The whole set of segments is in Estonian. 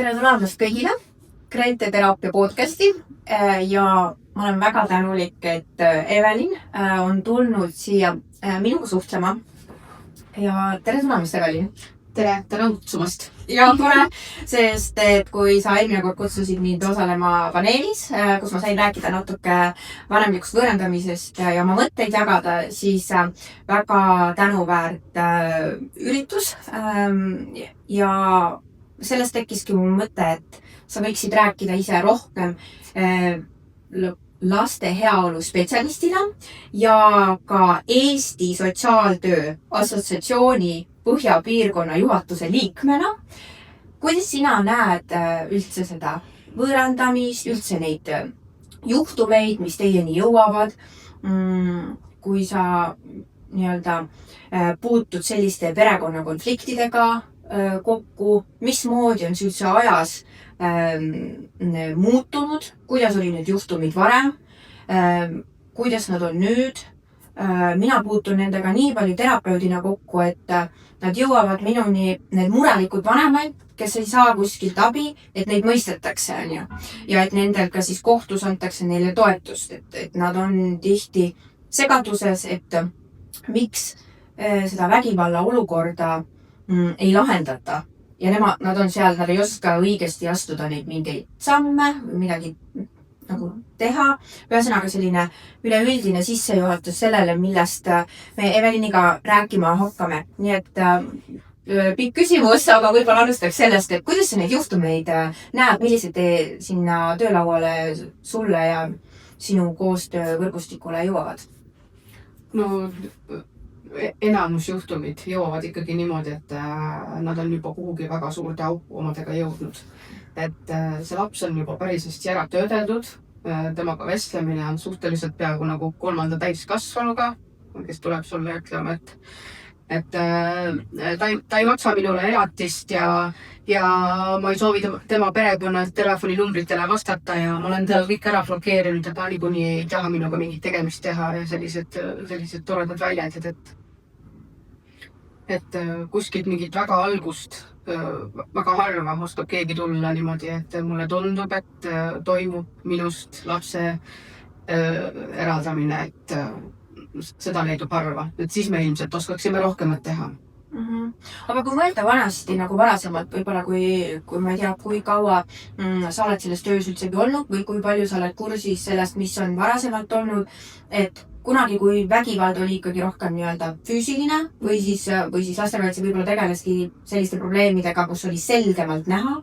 Tere tulemast kõigile Krente teraapia podcasti ja ma olen väga tänulik, et Evelin on tulnud siia minuga suhtlema. Ja tere tulemast, Evelin! Tere kutsumast! Ja tore, sest et kui sa eelmine kord kutsusid mind osalema paneelis, kus ma sain rääkida natuke vanemlikust võõrandamisest ja oma mõtteid jagada, siis väga tänuväärt üritus ja sellest tekkiski mul mõte, et sa võiksid rääkida ise rohkem laste heaolu spetsialistina ja ka Eesti Sotsiaaltöö Assotsiatsiooni Põhjapiirkonna juhatuse liikmena. Kuidas sina näed üldse seda võõrandamist, üldse neid juhtumeid, mis teieni jõuavad, kui sa puutud selliste perekonnakonfliktidega kokku, mismoodi on see üldse ajas muutunud, kuidas oli need juhtumid varem, kuidas nad on nüüd. Mina puutun nendega nii palju terapeudina kokku, et nad jõuavad minuni need murelikud vanemaid, kes ei saa kuskilt abi, et neid mõistetakse, ja et nendel ka siis kohtus antakse neile toetust, et nad on tihti segaduses, et miks seda vägivalla olukorda ei lahendata. Ja nad on seal, nad ei oska õigesti astuda neid mingeid samme, midagi teha. Ühesõnaga selline üleüldine sissejuhatus sellele, millest me Eveliniga rääkima hakkame. Nii et pikk küsimus, aga võib-olla alustaks sellest, et kuidas sa neid juhtumeid näed, millised sinna töölauale sulle ja sinu koostöövõrgustikule jõuavad? No, enamus juhtumid jõuavad ikkagi niimoodi, et nad on juba kuhugi väga suurde auku omadega jõudnud. Et see laps on juba päris hästi ära töödeldud, temaga vestlemine on suhteliselt peaaegu nagu 3. täiskasvanuga, kes tuleb sulle ütlema, et ta ei maksa minule elatist ja ma ei soovi tema perekonna telefoninumbritele vastata ja ma olen teda kõik ära blokeerinud ja ta niikuinii ei taha minuga mingit tegemist teha ja sellised toredad väljendid, et kuskilt mingit väga algust väga harva oskab keegi tulla niimoodi, et mulle tundub, et toimub minust lapse eraldamine, et seda leidub harva, et siis me ilmselt oskaksime rohkemat teha. Aga kui mõelda vanasti nagu varasemalt, võib-olla kui ma ei tea, kui kaua sa oled selles töös üldsegi olnud või kui palju sa oled kursis sellest, mis on varasemalt olnud, et kunagi, kui vägivald oli ikkagi rohkem füüsiline või siis lastekaitse võib-olla tegeleski selliste probleemidega, kus oli selgemalt näha,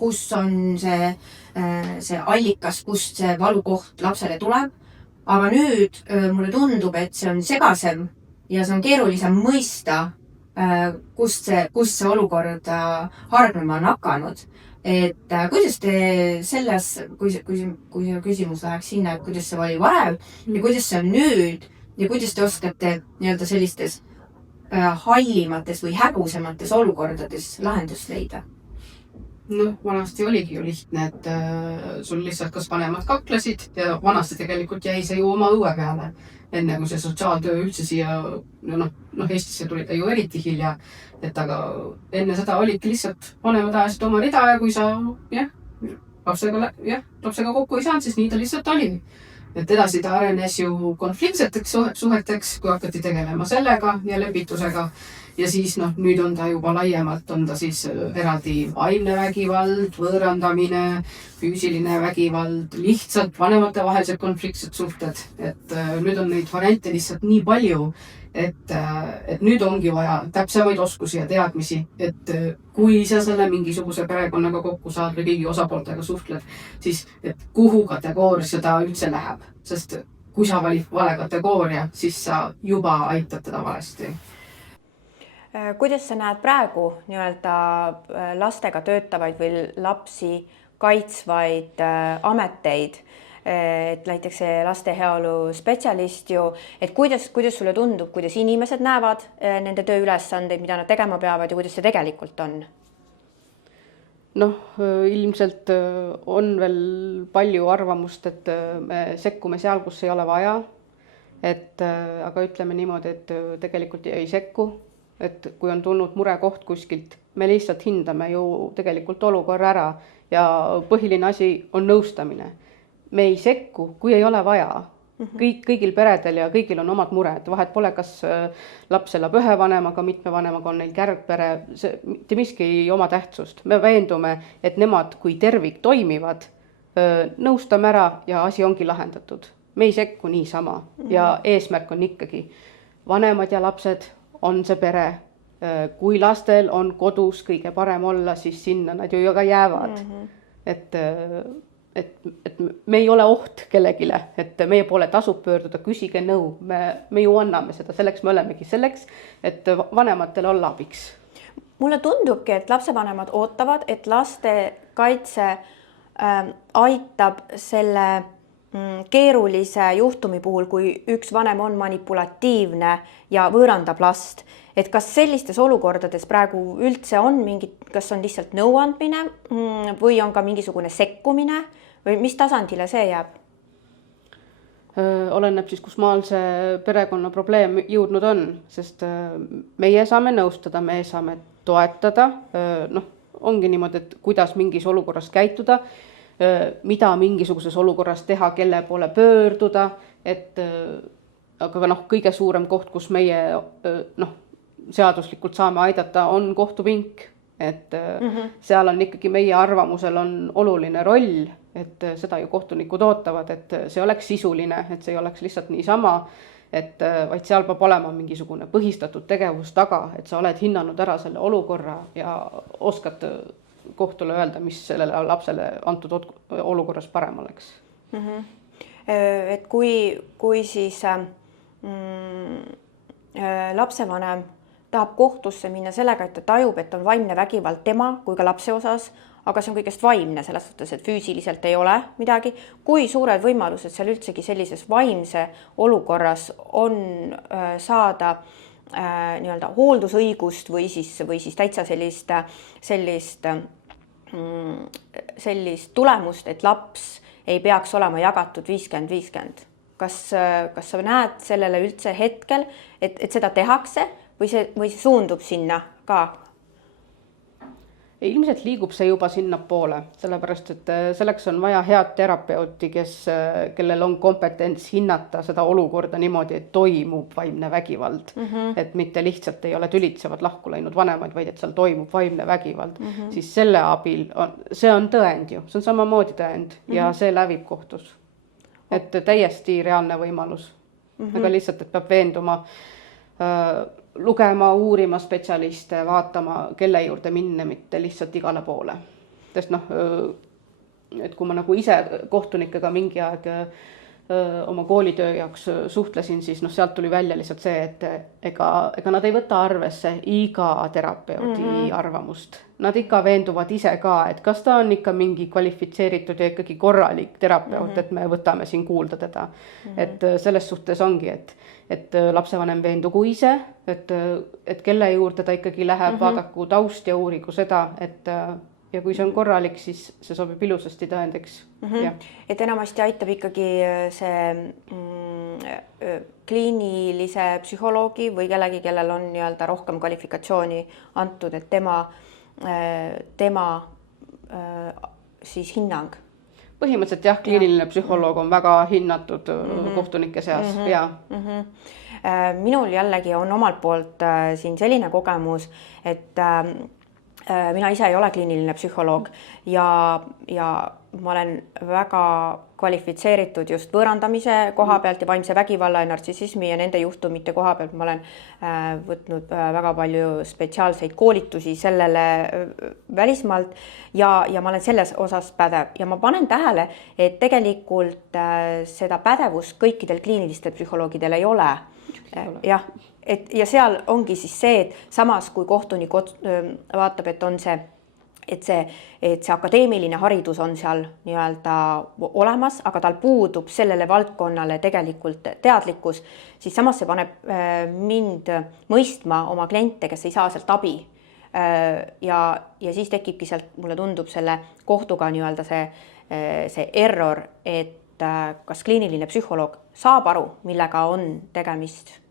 kus on see allikas, kust see valukoht lapsele tuleb. Aga nüüd mulle tundub, et see on segasem ja see on keerulisem mõista, kust see olukord hargnema on hakanud. Et kuidas te selles, kui see küsimus läheks sinna, et kuidas see oli varem ja kuidas see on nüüd ja kuidas te oskate sellistes hallimates või hägusemates olukordades lahendust leida? No, vanasti oligi ju lihtne, et sul lihtsalt kas vanemad kaklesid ja vanasti tegelikult jäi see ju oma õue peale. Enne kui see sotsiaaltöö üldse siia, Eestisse tuli ta ju eriti hilja, et aga enne seda olidki lihtsalt vanemad ajasid oma rida ja kui sa lapsega kokku ei saanud, siis nii ta lihtsalt oli. Et edasi ta arenes ju konfliktseteks suheteks, kui hakati tegelema sellega ja lepitusega. Ja siis nüüd on ta juba laiemalt, on ta siis eraldi vaimne vägivald, võõrandamine, füüsiline vägivald, lihtsalt vanemate vahelised konfliktsed suhted. Et nüüd on neid variante lihtsalt nii palju, et nüüd ongi vaja täpsemaid oskusi ja teadmisi, et kui sa selle mingisuguse perekonnaga kokku saad või kõigi osapooltega suhtled, siis et kuhu kategoorisse ta üldse läheb. Sest kui sa valid vale kategooria, siis sa juba aitad teda valesti. Kuidas sa näed praegu lastega töötavaid või lapsi kaitsvaid ameteid, et näiteks see laste heaolu spetsialist ju, et kuidas sulle tundub, kuidas inimesed näevad nende tööülesandeid, mida nad tegema peavad ja kuidas see tegelikult on? Ilmselt on veel palju arvamust, et me sekkume seal, kus ei ole vaja. Aga ütleme niimoodi, et tegelikult ei sekku. et kui on tulnud murekoht kuskilt, me lihtsalt hindame ju tegelikult olukorra ära ja põhiline asi on nõustamine. Me ei sekku, kui ei ole vaja. Kõigil peredel ja kõigil on omad mured. Vahet pole, kas laps elab ühe vanemaga, mitme vanemaga, on neil kärgpere, mitte miski ei oma tähtsust. Me veendume, et nemad kui tervik toimivad, nõustame ära ja asi ongi lahendatud. Me ei sekku niisama ja eesmärk on ikkagi vanemad ja lapsed on see pere. Kui lastel on kodus kõige parem olla, siis sinna nad ju ka jäävad. Et me ei ole oht kellegile, et meie poole tasub pöörduda, küsige nõu. Me ju anname seda, selleks me olemegi selleks, et vanematel olla abiks. Mulle tundubki, et lapsevanemad ootavad, et laste kaitse aitab selle keerulise juhtumi puhul, kui üks vanem on manipulatiivne ja võõrandab last. Et kas sellistes olukordades praegu üldse on mingid, kas on lihtsalt nõuandmine või on ka mingisugune sekkumine või mis tasandile see jääb? Oleneb siis, kus maal see perekonna probleem jõudnud on, sest meie saame nõustada, me saame toetada. Ongi niimoodi, et kuidas mingis olukorras käituda, mida mingisuguses olukorras teha, kelle poole pöörduda, aga kõige suurem koht, kus meie seaduslikult saame aidata, on kohtupink, et seal on ikkagi meie arvamusel on oluline roll, et seda ju kohtunikud ootavad, et see oleks sisuline, et see ei oleks lihtsalt niisama, et vaid seal peab olema mingisugune põhistatud tegevus taga, et sa oled hinnanud ära selle olukorra ja oskad kohtule öelda, mis sellele lapsele antud olukorras parem oleks. Et kui siis lapsevanem tahab kohtusse minna sellega, et ta tajub, et on vaimne vägivald tema kui ka lapse osas, aga see on kõigest vaimne selles suhtes, et füüsiliselt ei ole midagi. Kui suured võimalused seal üldsegi sellises vaimse olukorras on saada nii-öelda hooldusõigust või siis täitsa sellist tulemust, et laps ei peaks olema jagatud 50-50. Kas sa näed sellele üldse hetkel, et seda tehakse või see suundub sinna ka? Ilmselt liigub see juba sinna poole, sellepärast, et selleks on vaja head terapeuti, kellel on kompetents hinnata seda olukorda niimoodi, et toimub vaimne vägivald. Et mitte lihtsalt ei ole tülitsevad lahku läinud vanemaid, vaid et seal toimub vaimne vägivald. Siis selle abil, see on tõend ju, see on samamoodi tõend ja see lävib kohtus. Et täiesti reaalne võimalus. Aga lihtsalt, et peab veenduma, lugema, uurima spetsialiste, vaatama, kelle juurde minna, mitte lihtsalt igale poole. Sest et kui ma ise kohtunikega mingi aeg oma koolitöö jaoks suhtlesin, siis sealt tuli välja lihtsalt see, et ega nad ei võta arvesse iga terapeuti arvamust. Nad ikka veenduvad ise ka, et kas ta on ikka mingi kvalifitseeritud ja ikkagi korralik terapeut, et me võtame siin kuulda teda. Et selles suhtes ongi, et lapsevanem veendugu ise, et kelle juurde ta ikkagi läheb, vaadaku taust ja uurigu seda, ja kui see on korralik, siis see sobib ilusasti tõendeks. Et enamasti aitab ikkagi see kliinilise psühholoogi või kellegi, kellel on nii-öelda rohkem kvalifikatsiooni antud, et tema siis hinnang. Põhimõtteliselt jah, kliiniline psühholoog on väga hinnatud kohtunike seas. Minul jällegi on omalt poolt siin selline kogemus, et mina ise ei ole kliiniline psühholoog ja ma olen väga kvalifitseeritud just võõrandamise koha pealt ja vaimse vägivalla ja nartsissismi ja nende juhtumite koha pealt. Ma olen võtnud väga palju spetsiaalseid koolitusi sellele välismaalt ja ma olen selles osas pädev ja ma panen tähele, et tegelikult seda pädevust kõikidel kliinilistel psühholoogidel ei ole. Jah. Ja seal ongi siis see, et samas kui kohtunik vaatab, et on see akadeemiline haridus on seal nii-öelda olemas, aga tal puudub sellele valdkonnale tegelikult teadlikkus, siis samas see paneb mind mõistma oma kliente, kes ei saa sealt abi. Ja siis tekibki sealt, mulle tundub selle kohtuga nii-öelda see error, et kas kliiniline psühholoog saab aru, millega on tegemist.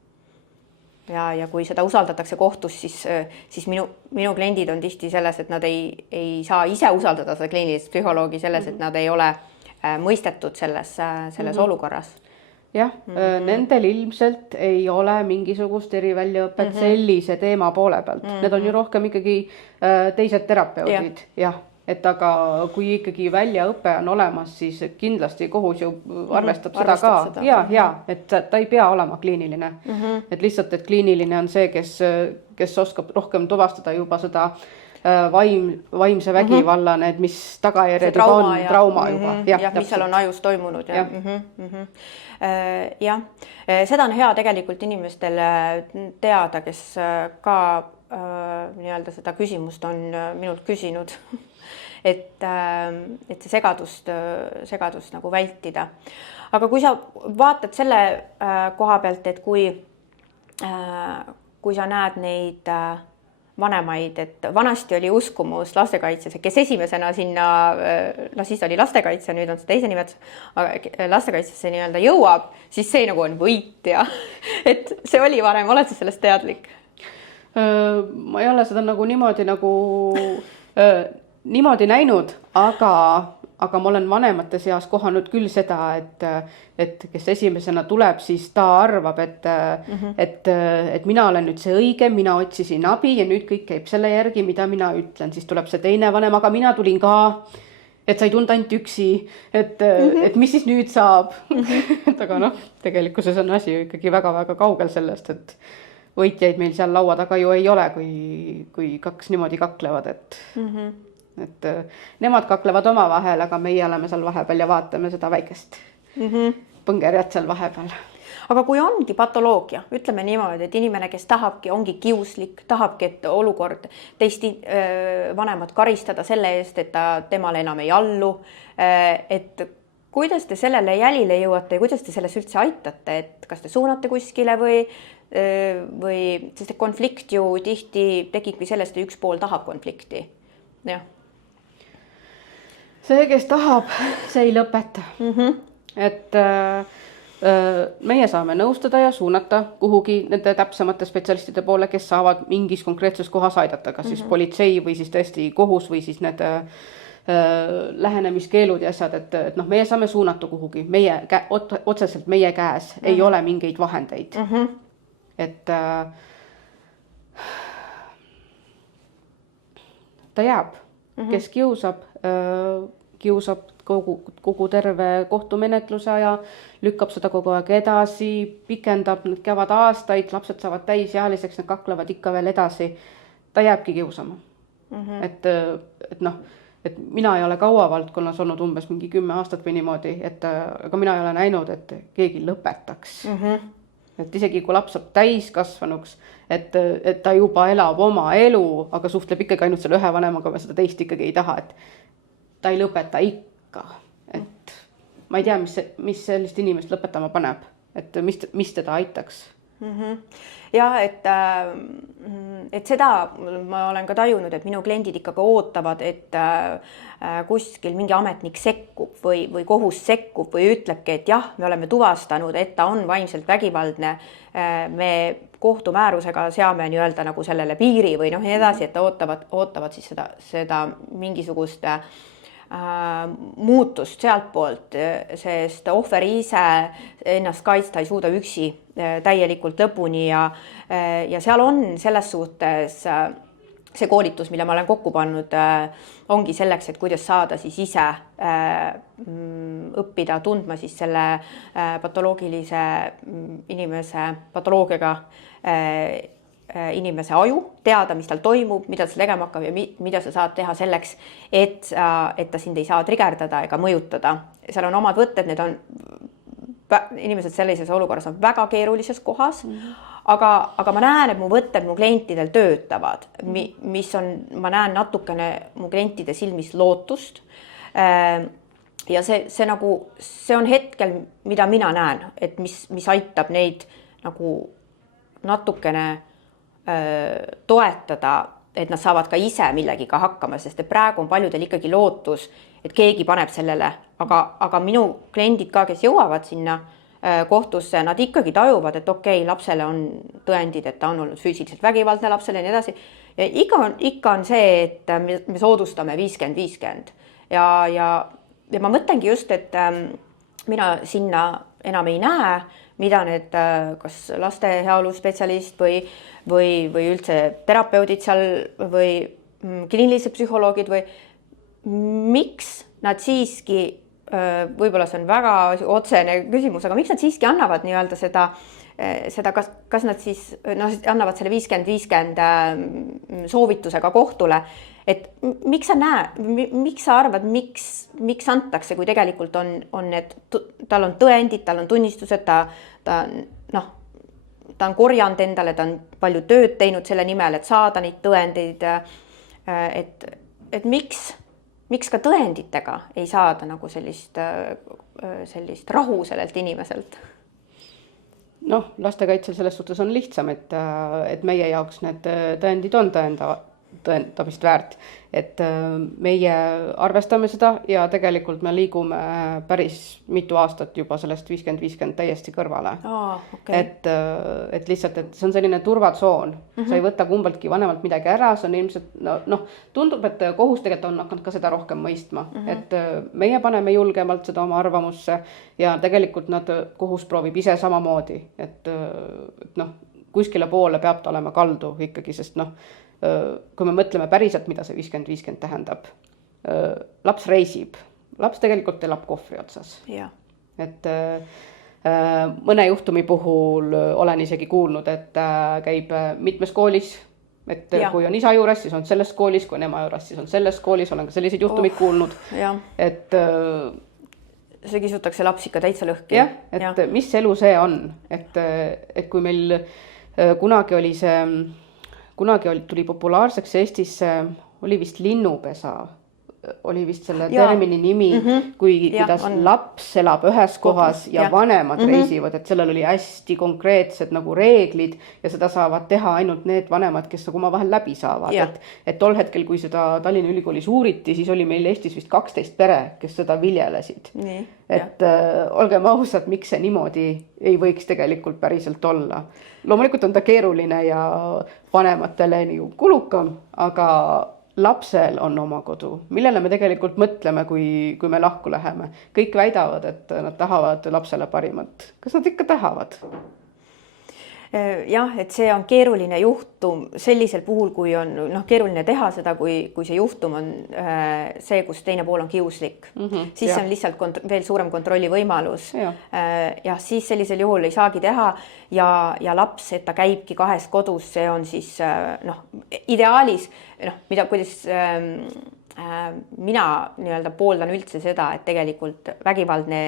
ja kui seda usaldatakse kohtus, siis minu kliendid on tihti selles, et nad ei saa ise usaldada seda kliinilist psühholoogi selles, et nad ei ole mõistetud selles olukorras. Jah, nendel ilmselt ei ole mingisugust eriväljaõpet sellise teema poole pealt. Need on ju rohkem ikkagi teised terapeudid, jah. Et aga kui ikkagi väljaõpe on olemas, siis kindlasti kohus ju arvestab seda ka. Ja, et ta ei pea olema kliiniline. Et lihtsalt, et kliiniline on see, kes oskab rohkem tuvastada juba seda vaimse vägivalla, need, mis tagajärjed on, trauma juba. Ja, mis seal on ajus toimunud. Jah, seda on hea tegelikult inimestel teada, kes ka nii-öelda seda küsimust on minult küsinud. Et see segadust nagu vältida. Aga kui sa vaatad selle koha pealt, et kui sa näed neid vanemaid, et vanasti oli uskumus lastekaitses, kes esimesena sinna, siis oli lastekaitse, nüüd on see teise nimetus, aga lastekaitsesse nii-öelda jõuab, siis see nagu on võitja. Et see oli varem, oled sa sellest teadlik? Ma ei ole seda nagu niimoodi näinud, aga ma olen vanemate seas kohanud küll seda, et kes esimesena tuleb, siis ta arvab, et mina olen nüüd see õige, mina otsisin abi ja nüüd kõik käib selle järgi, mida mina ütlen. Siis tuleb see teine vanem, aga mina tulin ka, et sa ei tunda ainult üksi, et mis siis nüüd saab. Aga tegelikkuses on asi ju ikkagi väga-väga kaugel sellest, et võitjaid meil seal laua taga ju ei ole, kui kaks niimoodi kaklevad, et nemad kaklevad oma vahel, aga meie oleme seal vahepeal ja vaatame seda väikest põngerjat seal vahepeal. Aga kui ongi patoloogia, ütleme niimoodi, et inimene, kes ongi kiuslik, tahabki, et olukord teist vanemad karistada selle eest, et ta temale enam ei allu, et kuidas te sellele jälile jõuate ja kuidas te selles üldse aitate, et kas te suunate kuskile või sest konflikt ju tihti tekibki sellest, et üks pool tahab konflikti. Jah. See, kes tahab, see ei lõpeta. Et meie saame nõustada ja suunata kuhugi nende täpsemate spetsialistide poole, kes saavad mingis konkreetses kohas aidata, kas siis politsei või siis tõesti kohus või siis need lähenemiskeelud ja asjad, et meie saame suunata kuhugi. Otseselt meie käes ei ole mingeid vahendeid. Et ta jääb, kes kiusab kogu terve kohtumenetluse ja lükkab seda kogu aeg edasi, pikendab, need käivad aastaid, lapsed saavad täisealiseks, need kaklevad ikka veel edasi. Ta jääbki kiusama. Et mina ei ole kaua valdkonnas olnud umbes mingi 10 aastat või niimoodi, aga mina ei ole näinud, et keegi lõpetaks. Et isegi kui laps saab täiskasvanuks, et ta juba elab oma elu, aga suhtleb ikkagi ainult selle ühe vanemaga, aga seda teist ikkagi ei taha, et ta ei lõpeta ikka. Et ma ei tea, mis sellist inimest lõpetama paneb, et mis teda aitaks. Ja, et seda ma olen ka tajunud, et minu kliendid ikkagi ootavad, et kuskil mingi ametnik sekkub või kohus sekkub või ütlebki, et jah, me oleme tuvastanud, et ta on vaimselt vägivaldne. Me kohtumäärusega seame nii-öelda nagu sellele piiri või nii edasi, et ootavad siis seda mingisugust muutust sealt poolt, sest ohver ise ennast kaitsta ei suuda üksi täielikult lõpuni ja seal on selles suhtes see koolitus, mille ma olen kokku pannud, ongi selleks, et kuidas saada siis ise õppida tundma siis selle patoloogilise inimese patoloogiaga inimese aju, teada, mis tal toimub, mida sa tegema hakkab ja mida sa saad teha selleks, et ta sind ei saa trigerdada ega mõjutada. Seal on omad võtted, need on inimesed sellises olukorras on väga keerulises kohas, aga ma näen, et mu võtted mu klientidel töötavad, mis on, ma näen natukene mu klientide silmis lootust. Ja see on hetkel, mida mina näen, et mis aitab neid nagu natukene toetada, et nad saavad ka ise millegiga hakkama, sest et praegu on paljudel ikkagi lootus, et keegi paneb sellele, aga minu kliendid ka, kes jõuavad sinna kohtusse, nad ikkagi tajuvad, et okei, lapsele on tõendid, et ta on olnud füüsiliselt vägivaldne lapsele ja nii edasi. Ja ikka on see, et me soodustame 50-50 ja ma mõtlengi just, et mina sinna enam ei näe, mida need kas laste heaolu spetsialist või üldse terapeudid seal või kliinilised psühholoogid või miks nad siiski, võib-olla see on väga otsene küsimus, aga miks nad siiski annavad nii-öelda seda, kas nad siis annavad selle 50-50 soovitusega kohtule, et miks sa arvad, miks antakse, kui tegelikult on need, tal on tõendid, tal on tunnistused, ta on korjanud endale, ta on palju tööd teinud selle nimel, et saada neid tõendeid, et miks ka tõenditega ei saada nagu sellist rahu sellelt inimeselt? Lastekaitsel selles suhtes on lihtsam, et meie jaoks need tõendid on tõendamist väärt, et meie arvestame seda ja tegelikult me liigume päris mitu aastat juba sellest 50-50 täiesti kõrvale. Okay. Et lihtsalt, et see on selline turvatsoon, sa ei võta kumbaltki vanemalt midagi ära, see on ilmselt, tundub, et kohus tegelikult on hakanud ka seda rohkem mõistma, et meie paneme julgemalt seda oma arvamusse ja tegelikult kohus proovib ise samamoodi, et kuskile poole peab ta olema kaldu ikkagi, sest kui me mõtleme päriselt, mida see 50-50 tähendab, laps reisib, laps tegelikult elab kohvri otsas. Ja. Et mõne juhtumi puhul olen isegi kuulnud, et käib mitmes koolis, et kui on isa juures, siis on selles koolis, kui on ema juures, siis on selles koolis, olen ka selliseid juhtumid kuulnud, et see kisutakse laps ikka täitsa lõhki. Jah, et mis elu see on, et kui meil kunagi tuli populaarseks Eestisse, oli vist linnupesa, oli vist selle termini nimi, kuidas laps elab ühes kohas ja vanemad reisivad, et sellel oli hästi konkreetsed nagu reeglid ja seda saavad teha ainult need vanemad, kes nagu omavahel läbi saavad. Et tol hetkel, kui seda Tallinna Ülikoolis uuriti, siis oli meil Eestis vist 12 pere, kes seda viljelesid. Et olgem ausad, miks see niimoodi ei võiks tegelikult päriselt olla. Loomulikult on ta keeruline ja vanematele nii kulukam, aga lapsel on oma kodu, millele me tegelikult mõtleme, kui me lahku läheme. Kõik väidavad, et nad tahavad lapsele parimat. Kas nad ikka tahavad? Jah, et see on keeruline juhtum sellisel puhul, kui on keeruline teha seda, kui see juhtum on see, kus teine pool on kiuslik. Siis see on lihtsalt veel suurem kontrolli võimalus. Ja siis sellisel juhul ei saagi teha ja laps, et ta käibki kahes kodus, see on siis ideaalis, kuidas mina nii-öelda pooldan üldse seda, et tegelikult vägivaldne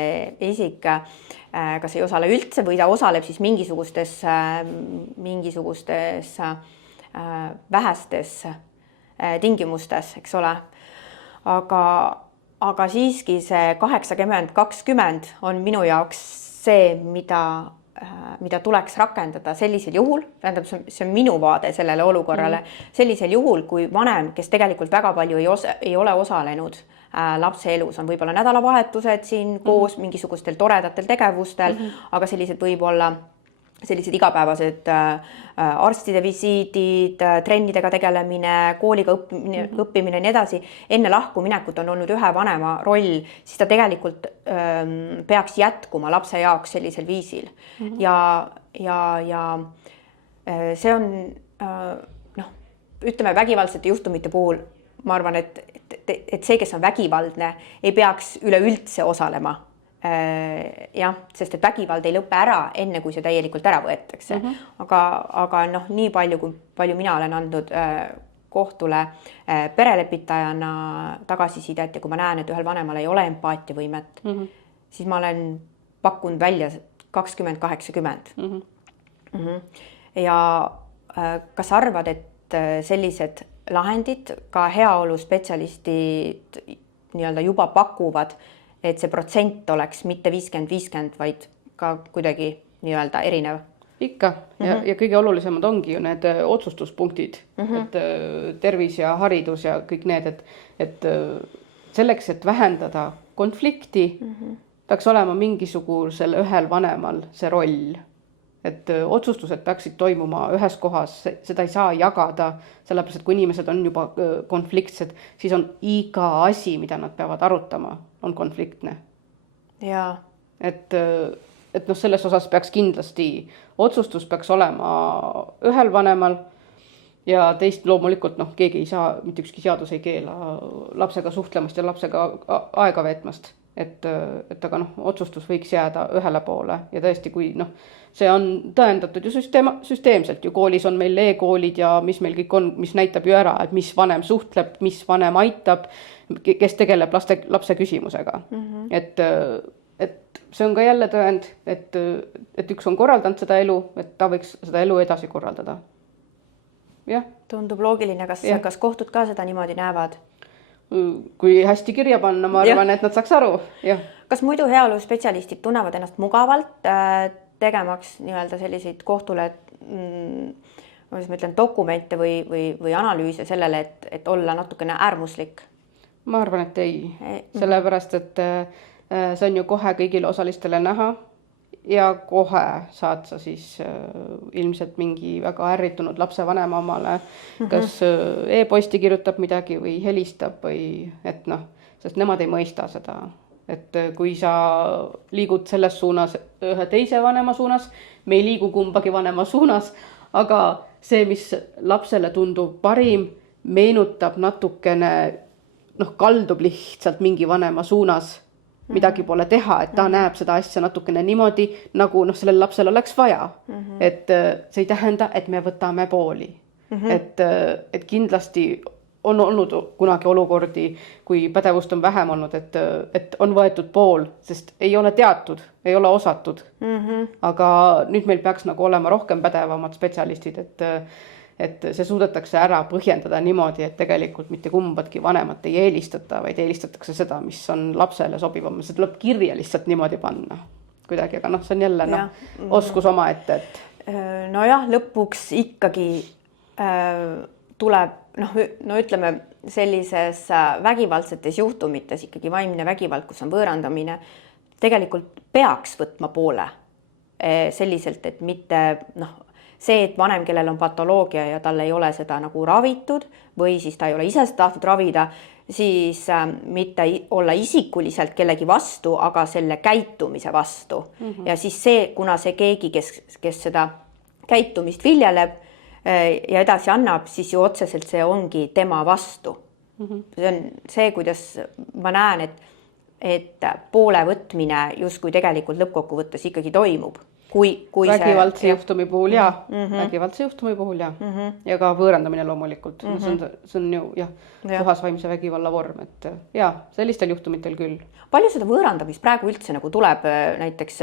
isik kas ei osale üldse või ta osaleb siis mingisugustes vähestes tingimustes, eks ole. Aga siiski see 80-20 on minu jaoks see, mida tuleks rakendada sellisel juhul, tähendab, see on minu vaade sellele olukorrale, sellisel juhul, kui vanem, kes tegelikult väga palju ei ole osalenud lapse elus, on võib-olla nädalavahetused siin koos mingisugustel toredatel tegevustel, aga sellised võib-olla sellised igapäevased arstide visiidid, trennidega tegelemine, kooliga õppimine ja nii edasi. Enne lahkuminekut on olnud ühe vanema roll, siis ta tegelikult peaks jätkuma lapse jaoks sellisel viisil. Ja see on, ütleme vägivaldsete juhtumite puhul, ma arvan, et see, kes on vägivaldne, ei peaks üleüldse osalema. Sest et vägivald ei lõpe ära enne, kui see täielikult ära võetakse. Aga nii palju mina olen andnud kohtule perelepitajana tagasisidet ja kui ma näen, et ühel vanemal ei ole empaatiavõimet, siis ma olen pakkunud välja 20-80. Ja kas arvad, et sellised lahendid ka heaolu spetsialistid nii-öelda juba pakuvad, et see protsent oleks mitte 50-50, vaid ka kuidagi nii-öelda erinev? Ikka. Ja kõige olulisemad ongi ju need otsustuspunktid, et tervis ja haridus ja kõik need, et selleks, et vähendada konflikti peaks olema mingisugusel ühel vanemal see roll. Et otsustused peaksid toimuma ühes kohas, seda ei saa jagada, sellepärast, et kui inimesed on juba konfliktsed, siis on iga asi, mida nad peavad arutama, on konfliktne. Jaa. Et noh, selles osas peaks kindlasti, otsustus peaks olema ühel vanemal ja teist loomulikult, noh, keegi ei saa, mitte ükski seadus ei keela lapsega suhtlemast ja lapsega aega veetmast. Et aga noh, otsustus võiks jääda ühele poole ja tõesti, kui noh, see on tõendatud ju süsteemselt ju koolis on meil e-koolid ja mis meil kõik on, mis näitab ju ära, et mis vanem suhtleb, mis vanem aitab, kes tegeleb lapse küsimusega. Et see on ka jälle tõend, et üks on korraldanud seda elu, et ta võiks seda elu edasi korraldada. Jah. Tundub loogiline, kas kohtud ka seda niimoodi näevad? Kui hästi kirja panna, ma arvan, et nad saaks aru. Ja. Kas muidu heaolu spetsialistid tunnevad ennast mugavalt tegemaks nii-öelda selliseid kohtule ma ütlen, dokumente või analüüse sellele, et olla natukene äärmuslik? Ma arvan, et ei. Sellepärast, et see on ju kohe kõigile osalistele näha ja kohe saad sa siis ilmselt mingi väga ärritunud lapsevanema omale, kas e-posti kirjutab midagi või helistab või et noh, sest nemad ei mõista seda. Et kui sa liigud selles suunas ühe teise vanema suunas, me ei liigu kumbagi vanema suunas, aga see, mis lapsele tundub parim, meenutab natukene, noh, kaldub lihtsalt mingi vanema suunas, midagi pole teha, et ta näeb seda asja natukene niimoodi, nagu noh, sellel lapsel oleks vaja. Et see ei tähenda, et me võtame pooli. Et kindlasti on olnud kunagi olukordi, kui pädevust on vähem olnud, et on võetud pool, sest ei ole teatud, ei ole osatud. Aga nüüd meil peaks nagu olema rohkem pädevamad spetsialistid, et see suudetakse ära põhjendada niimoodi, et tegelikult mitte kumbadki vanemat ei eelistata, vaid eelistatakse seda, mis on lapsele sobivam. See tuleb kirja lihtsalt niimoodi panna kuidagi, aga noh, see on jälle oskus oma ette. Nojah, lõpuks ikkagi tuleb, no ütleme sellises vägivaldsetes juhtumites ikkagi vaimne vägivald, kus on võõrandamine, tegelikult peaks võtma poole selliselt, et mitte see, et vanem, kellel on patoloogia ja tal ei ole seda nagu ravitud või siis ta ei ole ise tahtnud ravida, siis mitte olla isikuliselt kellegi vastu, aga selle käitumise vastu. Ja siis see, kuna see keegi, kes seda käitumist viljeleb ja edasi annab, siis ju otseselt see ongi tema vastu. See on see, kuidas ma näen, et poole võtmine justkui tegelikult lõppkokkuvõttes ikkagi toimub. Vägivaldse juhtumi puhul ja vägivaldse juhtumi puhul ja ka võõrandamine loomulikult. See on ju puhas vaimse vägivalla vorm, et ja sellistel juhtumitel küll. Palju seda võõrandamist praegu üldse nagu tuleb näiteks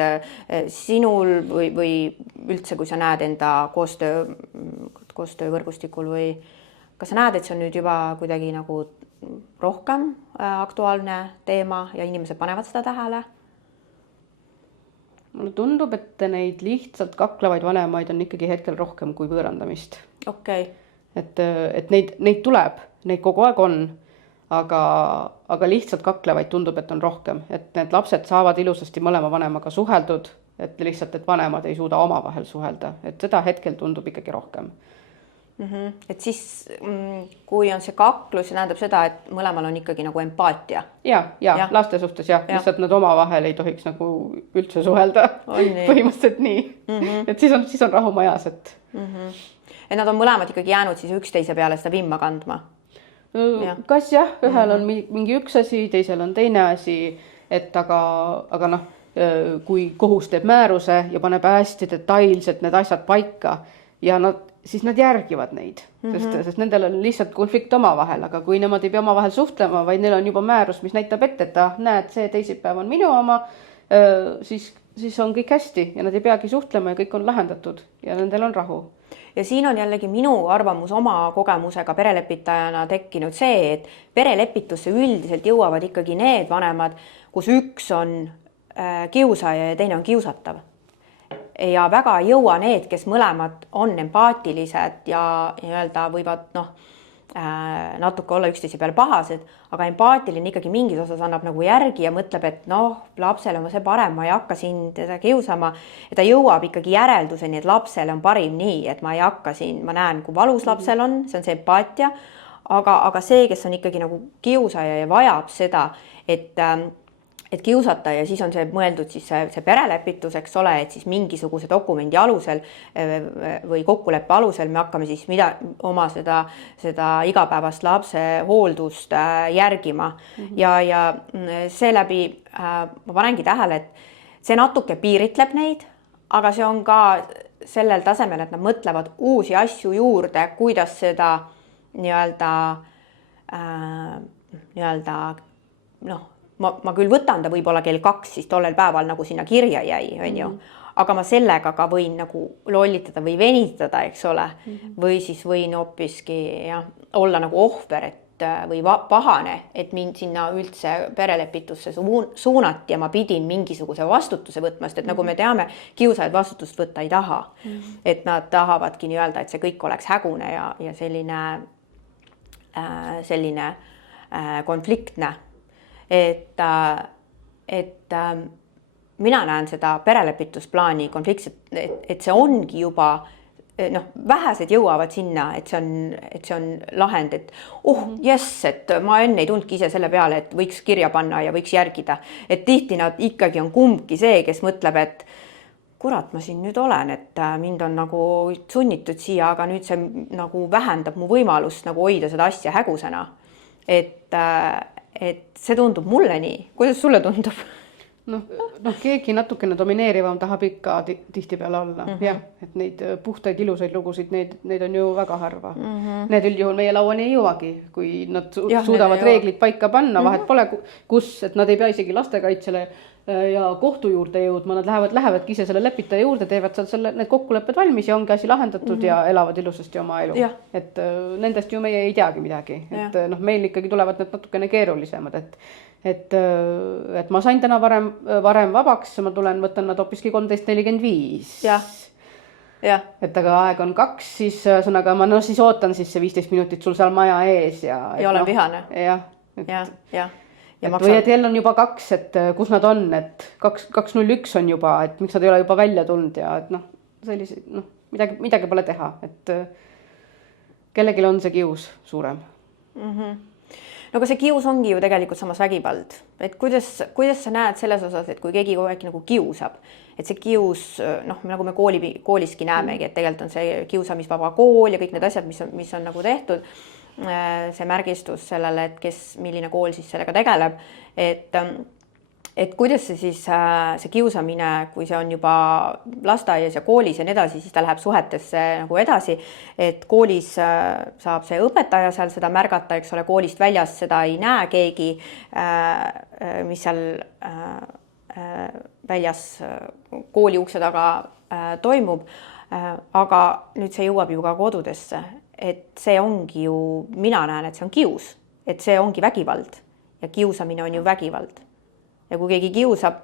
sinul või üldse, kui sa näed enda koostöövõrgustikul või kas sa näed, et see on nüüd juba kuidagi nagu rohkem aktuaalne teema ja inimesed panevad seda tähele? Mulle tundub, et neid lihtsalt kaklevaid vanemaid on ikkagi hetkel rohkem kui võõrandamist. Okay. Et neid tuleb, neid kogu aeg on, aga lihtsalt kaklevaid tundub, et on rohkem. Et need lapsed saavad ilusasti mõlema vanemaga suheldud, et lihtsalt, et vanemad ei suuda omavahel suhelda. Et seda hetkel tundub ikkagi rohkem. Et siis, kui on see kaklus, see näendab seda, et mõlemal on ikkagi nagu empaatia. Ja. Laste suhtes lihtsalt nad omavahel ei tohiks nagu üldse suhelda. Põhimõtteliselt nii. Et siis on rahu majas. Et nad on mõlemad ikkagi jäänud siis üksteise peale seda vimma kandma? Kas ühel on mingi üks asi, teisel on teine asi, et aga noh, kui kohus teeb määruse ja paneb hästi detailselt need asjad paika ja siis nad järgivad neid, sest nendel on lihtsalt konflikt omavahel, aga kui nemad ei pea omavahel suhtlema, vaid neil on juba määrus, mis näitab ette, et näed, see teisipäev on minu oma, siis on kõik hästi ja nad ei peagi suhtlema ja kõik on lahendatud ja nendel on rahu. Ja siin on jällegi minu arvamus oma kogemusega perelepitajana tekkinud see, et perelepitusse üldiselt jõuavad ikkagi need vanemad, kus üks on kiusaja ja teine on kiusatav. Ja väga ei jõua need, kes mõlemad on empaatilised ja võivad natuke olla üksteise peale pahased, aga empaatiline ikkagi mingis osas annab nagu järgi ja mõtleb, et noh, lapsel on see parem, ma ei hakka siin teda kiusama. Ja ta jõuab ikkagi järelduseni, et lapsele on parim nii, et ma ei hakka siin, ma näen, kui valus lapsel on, see on see empaatia, aga see, kes on ikkagi nagu kiusaja ja vajab seda, et kiusata ja siis on see mõeldud siis see perelepitus, eks ole, et siis mingisuguse dokumendi alusel või kokkuleppe alusel me hakkame siis oma seda igapäevast lapse hooldust järgima. Ja seeläbi ma panengi tähele, et see natuke piiritleb neid, aga see on ka sellel tasemel, et nad mõtlevad uusi asju juurde, kuidas seda noh, ma küll võtan ta võib-olla kell 2, siis tollel päeval nagu sinna kirja jäi, on ju. Aga ma sellega ka võin nagu lollitada või venitada, eks ole. Või siis võin hoopiski olla nagu ohver või pahane, et mind sinna üldse perelepitusse suunati ja ma pidin mingisuguse vastutuse võtma, sest et nagu me teame, kiusajad vastutust võtta ei taha. Et nad tahavadki nii-öelda, et see kõik oleks hägune ja selline konfliktne. Et mina näen seda perelepitusplaani konfliktset, et see ongi juba, noh, vähesed jõuavad sinna, et see on lahend, et et ma enne ei tundki ise selle peale, et võiks kirja panna ja võiks järgida. Et tihti nad ikkagi on kumbki see, kes mõtleb, et kurat, ma siin nüüd olen, et mind on nagu sunnitud siia, aga nüüd see nagu vähendab mu võimalust nagu hoida seda asja hägusena. Et see tundub mulle nii. Kuidas sulle tundub? Noh, keegi natukene domineerivam tahab ikka tihti peale olla. Jah, et neid puhtaid ilusaid lugusid, neid on ju väga harva. Need üldjuhul meie lauani ei jõuagi, kui nad suudavad reeglid paika panna, vahet pole kus, et nad ei pea isegi lastekaitsele ja kohtu juurde jõudma, nad lähevadki ise selle lepitaja juurde, teevad need kokkulepped valmis ja ongi asi lahendatud ja elavad ilusasti oma elu. Et nendest ju meie ei teagi midagi. Et meil ikkagi tulevad need natukene keerulisemad, et ma sain täna varem vabaks, ma võtan nad hoopiski 13:45. Et aga aeg on 2, siis sõnaga ma siis ootan siis see 15 minutit sul seal maja ees. Ja olen vihane. Või et kell on juba 2, et kus nad on, et 2:01 on juba, et miks nad ei ole juba välja tulnud ja et sellised, midagi pole teha, et kellelgi on see kius suurem. No aga see kius ongi ju tegelikult samas vägivald, et kuidas sa näed selles osas, et kui keegi kogu aeg nagu kiusab, et see kius, nagu me kooliski näemegi, et tegelikult on see kiusamisvaba kool ja kõik need asjad, mis on nagu tehtud, see märgistus sellele, et milline kool siis sellega tegeleb, et kuidas see siis see kiusamine, kui see on juba lasteaias ja koolis ja nii edasi, siis ta läheb suhetesse nagu edasi, et koolis saab see õpetaja seal seda märgata, eks ole, koolist väljas seda ei näe keegi, mis seal väljas kooli ukse taga toimub, aga nüüd see jõuab ju ka kodudesse. Et see ongi ju, mina näen, et see on kius, et see ongi vägivald ja kiusamine on ju vägivald. Ja kui keegi kiusab,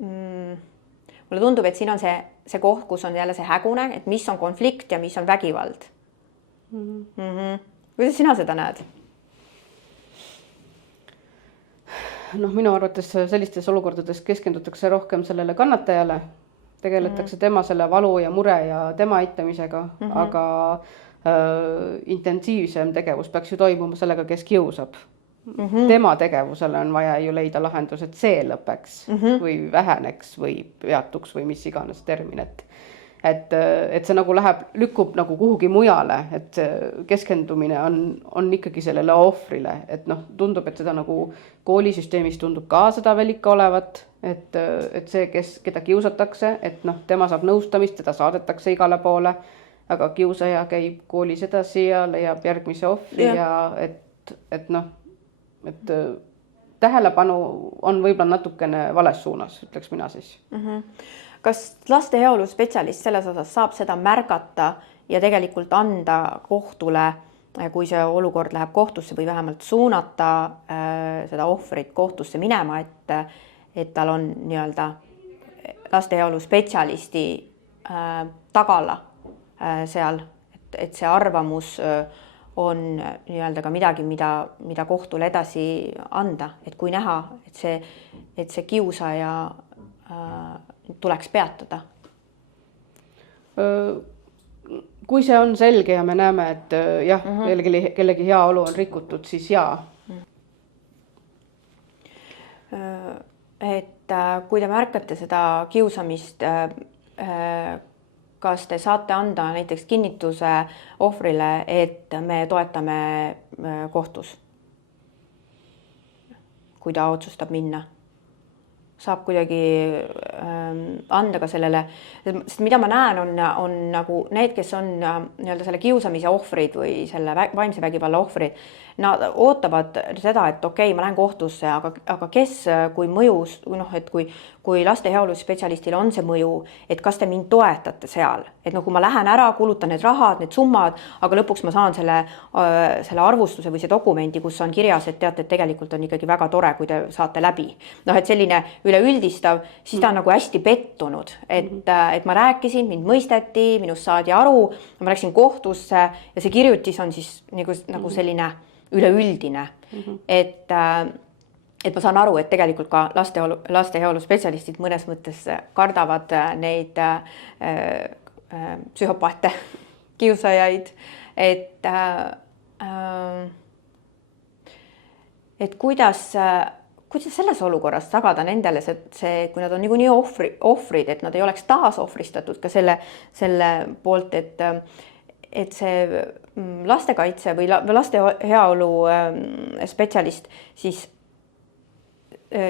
mulle tundub, et siin on see koht, kus on jälle see hägune, et mis on konflikt ja mis on vägivald. Kuidas sina seda näed? Minu arvates sellistes olukordades keskendutakse rohkem sellele kannatajale, tegeletakse tema selle valu ja mure ja tema aitamisega, aga intensiivsem tegevus peaks ju toimuma sellega, kes kiusab. Tema tegevusele on vaja ju leida lahendus, et see lõpeks või väheneks või peatuks või mis iganes termin. Et see nagu lükkub nagu kuhugi mujale, et keskendumine on ikkagi sellele ohvrile, et tundub, et seda nagu koolisüsteemis tundub ka seda veel ikka olevat, et see, keda kiusatakse, et tema saab nõustamist, teda saadetakse igale poole, aga kiusaja käib koolis edasi ja leiab järgmise ohvri ja et tähelepanu on võib-olla natukene vales suunas, ütleks mina siis. Kas laste heaolu spetsialist selles osas saab seda märgata ja tegelikult anda kohtule, kui see olukord läheb kohtusse või vähemalt suunata seda ohvrit kohtusse minema, et tal on nii-öelda laste heaolu spetsialisti tagala seal, et see arvamus on nii-öelda ka midagi, mida kohtule edasi anda, et kui näha, et see kiusaja tuleks peatada. Kui see on selge ja me näeme, et jah, kellegi heaolu on rikutud, siis jaa. Et kui te märkate seda kiusamist, kas te saate anda näiteks kinnituse ohvrile, et me toetame kohtus, kui ta otsustab minna? Saab kuidagi anda ka sellele, sest mida ma näen, on nagu need, kes on nii-öelda selle kiusamise ohvrid või selle vaimse vägivalla ohvrid, nad ootavad seda, et okei, ma lähen kohtusse, aga kes, kui mõjus, et kui laste heaolu spetsialistil on see mõju, et kas te mind toetate seal, et kui ma lähen ära, kulutan need rahad, need summad, aga lõpuks ma saan selle arvustuse või see dokumendi, kus on kirjas, et teate, et tegelikult on ikkagi väga tore, kui te saate läbi. Et selline üleüldistav, siis ta on nagu hästi pettunud, et ma rääkisin, mind mõisteti, minust saadi aru, ma läksin kohtusse ja see kirjutis on siis nagu selline üleüldine, et ma saan aru, et tegelikult ka laste heaolu spetsialistid mõnes mõttes kardavad neid psühhopaate, kiusajaid, et kuidas selles olukorras tagada nendele see, kui nad on niikuinii ohvrid, et nad ei oleks taasohvristatud ka selle poolt, et see lastekaitse või laste heaolu spetsialist siis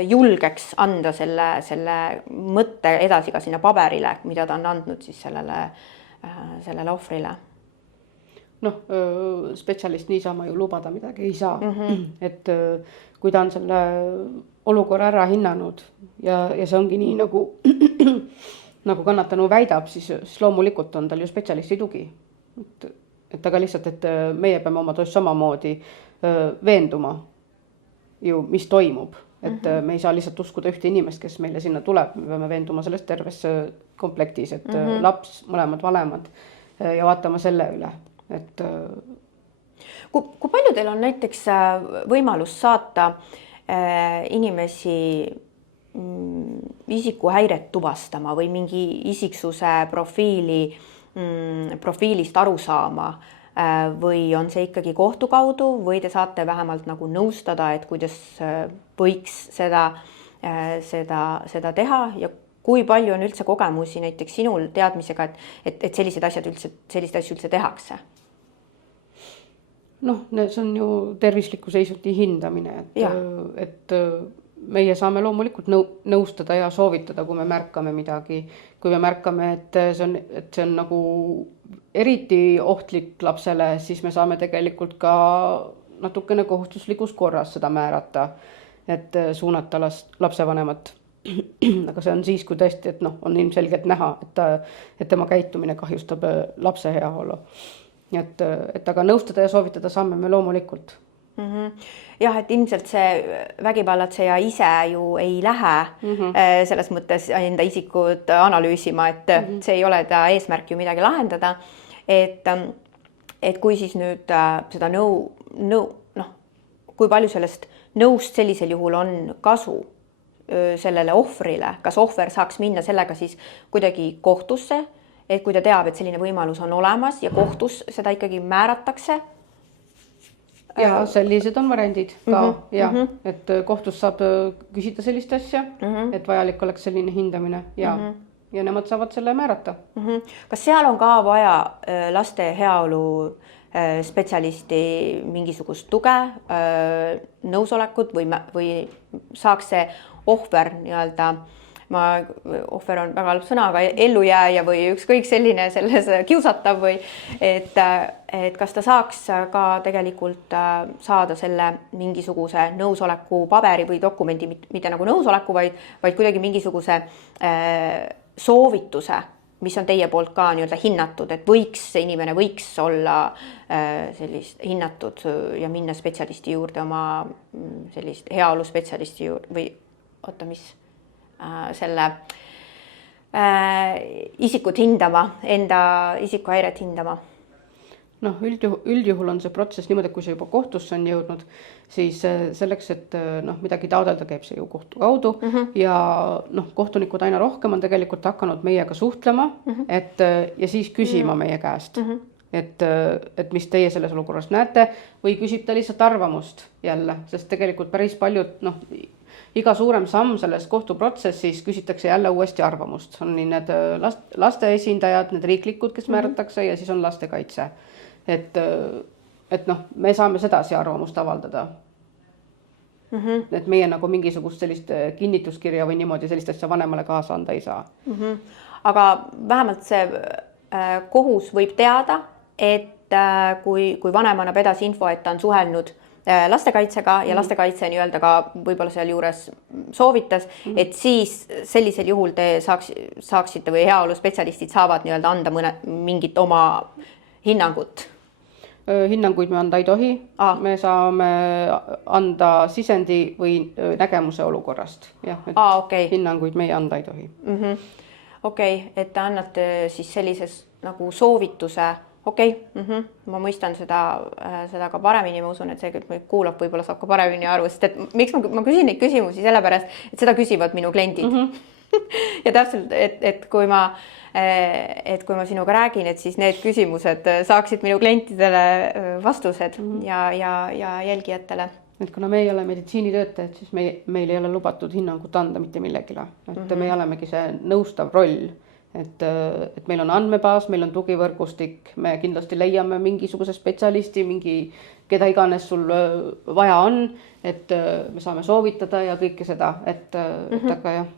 julgeks anda selle mõtte edasi ka sinna paberile, mida ta on andnud siis sellele ohvrile. Spetsialist niisama ju lubada midagi ei saa. Et kui ta on selle olukorra ära hinnanud ja see ongi nii, nagu kannatanu väidab, siis loomulikult on tal ju spetsialisti tugi. Et aga lihtsalt, et meie peame oma töös samamoodi veenduma ju, mis toimub. Et me ei saa lihtsalt uskuda ühte inimest, kes meile sinna tuleb. Me peame veenduma selles terves komplektis, et laps, mõlemad vanemad ja vaatama selle üle. Et kui palju teil on näiteks võimalus saata inimesi isikuhäiret tuvastama või mingi isiksuse profiilist aru saama või on see ikkagi kohtu kaudu või te saate vähemalt nagu nõustada, et kuidas võiks seda teha ja kui palju on üldse kogemusi näiteks sinul teadmisega, et selliseid asju üldse tehakse? See on ju tervisliku seisundi hindamine, et meie saame loomulikult nõustada ja soovitada, kui me märkame midagi, kui me märkame, et see on nagu eriti ohtlik lapsele, siis me saame tegelikult ka natukene kohustuslikus korras seda määrata, et suunata lapsevanemat. Aga see on siis, kui tõesti, et on ilmselgelt näha, et tema käitumine kahjustab lapse heaolu. Et aga nõustada ja soovitada saame me loomulikult. Jah, et ilmselt see vägivallatseja ise ju ei lähe selles mõttes enda isikut analüüsima, et see ei ole ta eesmärk ju midagi lahendada. Et kui siis nüüd seda kui palju sellest nõust sellisel juhul on kasu sellele ohvrile, kas ohver saaks minna sellega siis kuidagi kohtusse, et kui ta teab, et selline võimalus on olemas ja kohtus seda ikkagi määratakse? Ja sellised on variandid ka, et kohtus saab küsida sellist asja, et vajalik oleks selline hindamine ja nemad saavad selle määrata. Kas seal on ka vaja laste heaolu spetsialisti mingisugust tuge, nõusolekut või saaks see ohver nii-öelda, ohver on väga halb sõna, aga ellujääja või ükskõik selline selles kiusatav või et kas ta saaks ka tegelikult saada selle mingisuguse nõusoleku paberi või dokumendi, mitte nagu nõusoleku, vaid kuidagi mingisuguse soovituse, mis on teie poolt ka nii-öelda hinnatud, et inimene võiks olla sellist hinnatud ja minna spetsialisti juurde, oma sellist heaolu spetsialisti juurde või selle isikut hindama, enda isikuhäiret hindama? noh, üldjuhul on see protsess niimoodi, et kui see juba kohtusse on jõudnud, siis selleks, et noh, midagi taodelda, käib see ju kohtu kaudu ja noh, kohtunikud aina rohkem on tegelikult hakanud meiega suhtlema, et ja siis küsima meie käest, et mis teie selles olukorras näete või küsib ta lihtsalt arvamust jälle, sest tegelikult päris paljud noh, iga suurem samm selles kohtuprotsessis küsitakse jälle uuesti arvamust. On nii need laste esindajad, need riiklikud, kes määratakse ja siis on lastekaitse. Et noh, me saame sedasi arvamust avaldada. Et meie nagu mingisugust sellist kinnituskirja või niimoodi sellist asja vanemale kaasa anda ei saa. Aga vähemalt see kohus võib teada, et kui vanem annab edasi info, et ta on suhelnud lastekaitsega ja lastekaitse nii-öelda ka võib-olla seal juures soovitas, et siis sellisel juhul te saaksite või heaolu spetsialistid saavad nii-öelda anda mingit oma hinnangut? Hinnanguid me anda ei tohi. Me saame anda sisendi või nägemuse olukorrast. Jah, et hinnanguid meie anda ei tohi. Okei, et te annate siis sellises nagu soovituse. Ma mõistan seda ka paremini, ma usun, et see, kes kuulab, võib-olla saab ka paremini aru, sest et miks ma küsin neid küsimusi sellepärast, et seda küsivad minu kliendid. Ja täpselt, et kui ma sinuga räägin, et siis need küsimused saaksid minu klientidele vastused ja jälgijatele. Et kuna me ei ole meditsiinitöötajad, siis meil ei ole lubatud hinnangut anda mitte millegile. Et me olemegi see nõustav roll. Et meil on andmebaas, meil on tugivõrgustik, me kindlasti leiame mingisuguse spetsialisti, keda iganes sul vaja on, et me saame soovitada ja kõike seda, et aga jah.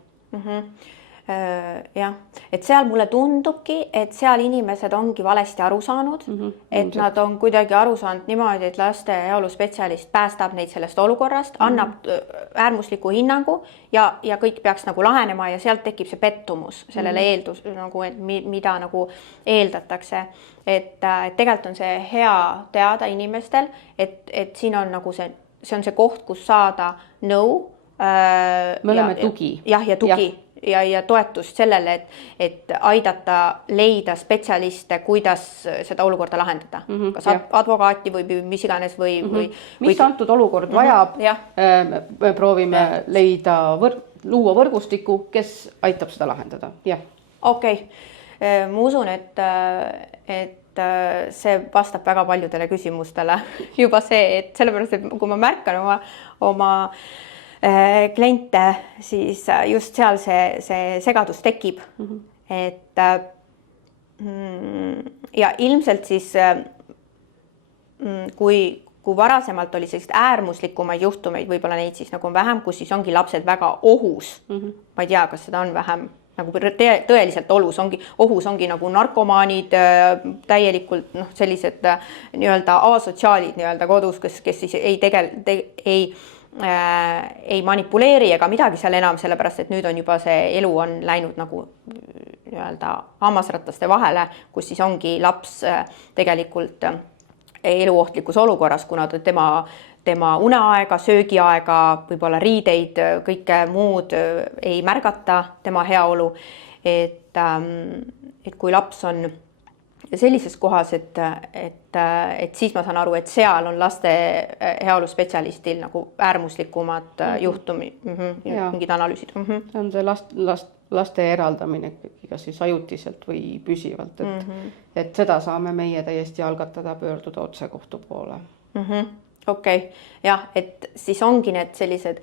Jah, et seal mulle tundubki, et seal inimesed ongi valesti aru saanud, et nad on kuidagi aru saanud niimoodi, et laste heaolu spetsialist päästab neid sellest olukorrast, annab äärmusliku hinnangu ja kõik peaks nagu lahenema ja sealt tekib see pettumus sellele eeldus, nagu, et mida nagu eeldatakse. Et tegelikult on see hea teada inimestel, et siin on nagu see on see koht, kus saada nõu. Me oleme tugi. Ja tugi. Ja toetust sellele, et aidata leida spetsialiste, kuidas seda olukorda lahendada. Kas advokaati või mis iganes või mis antud olukord vajab, me proovime luua võrgustiku, kes aitab seda lahendada. Okei. Ma usun, et see vastab väga paljudele küsimustele. Juba see, et sellepärast, et kui ma märkan oma kliente, siis just seal see segadus tekib. Et ja ilmselt siis kui varasemalt oli sellist äärmuslikumaid juhtumeid, võib-olla neid siis nagu on vähem, kus siis ongi lapsed väga ohus. Ma ei tea, kas seda on vähem nagu tõeliselt ohus ongi nagu narkomaanid, täielikult sellised nii-öelda asotsiaalid nii-öelda kodus, kes siis ei manipuleeri ega midagi seal enam, sellepärast, et nüüd on juba see elu on läinud nagu nii-öelda hammasrataste vahele, kus siis ongi laps tegelikult eluohtlikus olukorras, kuna tema uneaega, söögiaega, võib-olla riideid, kõike muud ei märgata tema heaolu. Et kui laps on sellises kohas, et siis ma saan aru, et seal on laste heaolu spetsialistil nagu äärmuslikumad juhtumid, mingid analüüsid. See on see laste eraldamine kas siis ajutiselt või püsivalt, et seda saame meie täiesti algatada, pöörduda otse kohtu poole. Okei, jah, et siis ongi need sellised